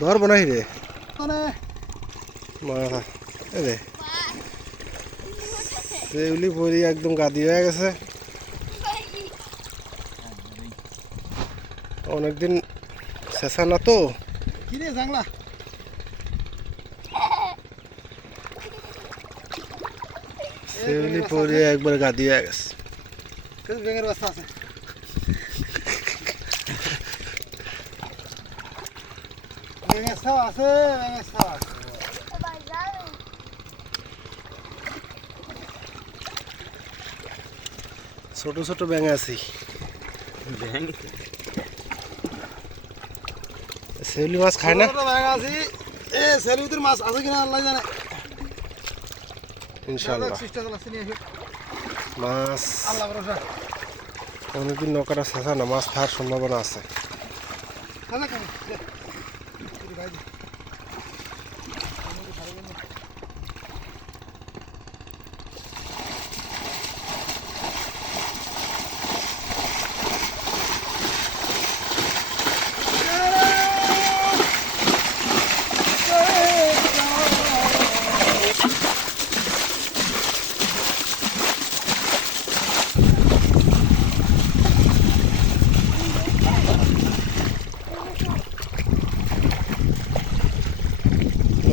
ধরবো নাহি রে। রে সেগুলি পরি একদম গাদি হয়ে গেছে। অনেকদিন শেষা না তো। কি রে জাংলা সেগুলি পরি একবার গাদি হয়ে গেছে। ব্যাঙের বাচ্চা আছে। ব্যাঙের ছাও আছে ব্যাঙের ছাও আছে। ছোট ছোট ব্যাঙ আছি। সেগুলি মাছ খায় না? ব্যাঙ আছে। এ মাছ আছে কিনা আল্লাহ জানে। চালাচ্ছি মাছ। আল্লাহ ভরসা। অনেকদিন নৌকাটা শেষা না মাছ খাওয়ার সম্ভাবনা আছে।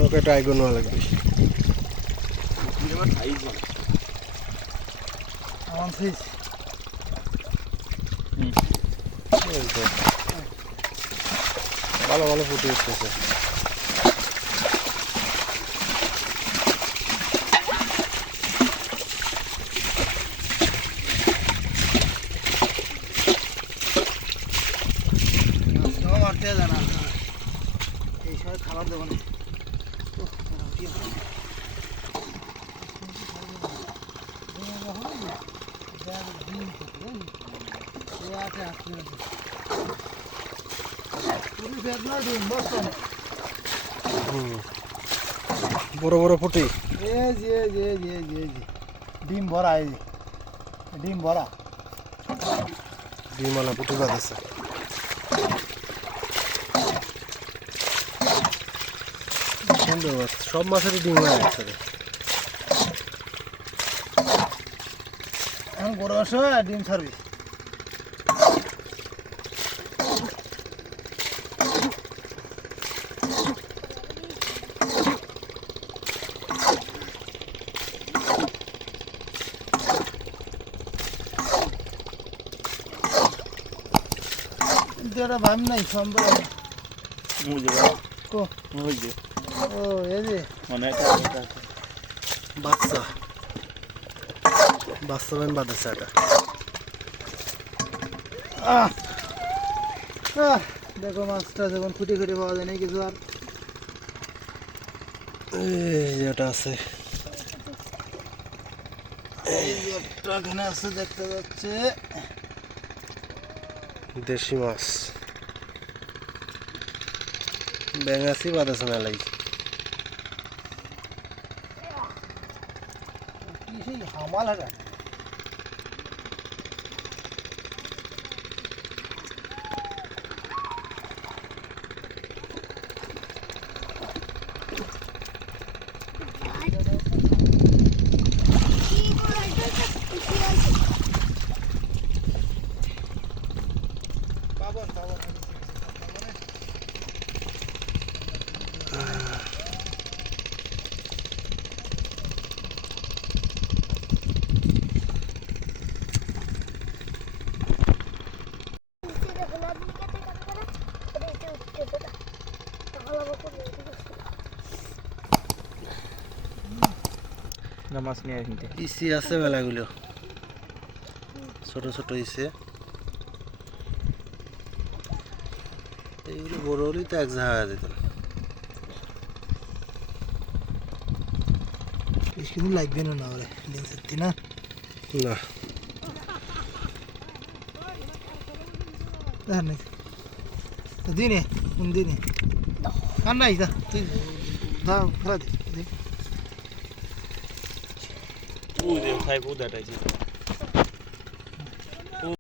নৌকাটা আইগো নেওয়া লাগবে। ভালো ভালো ফুটে উঠতেছে। মারতে জানা এই সময় খাবার দেবো না বড় বড় ফুটি। ডিম ভরা এই যে। ডিম ভরা ডিমালা পুটি বাঁধাছে সুন্দর মাছ সব মাছেরই ডিম হয় একসাথে। এখন বড় আসো ডিম ছাড়বি। ভাব নাই সম্ভব। কো? এটা দেখো মাছটা যখন খুঁটি খুঁটি পাওয়া যায় না কিছু আর এই যেটা আছে এই একটা এখানে আছে দেখতে পাচ্ছে দেশি মাছ। ব্যাঙাচি বাঁধাছে মেলাই 好麻烦。মাছ নিয়ে কিনতে ইসি আছে মেলাগুলো ছোট ছোট ইসে। এইগুলো বড় হলেই তো এক জায়গা যেত। কিছু লাগবে না না ওরে সত্যি না? না। দেখেন নাকি দিনে কোন দিনে? আর নাই যা তুই দাও પૂર એવું થાય ઉદાટાય છે?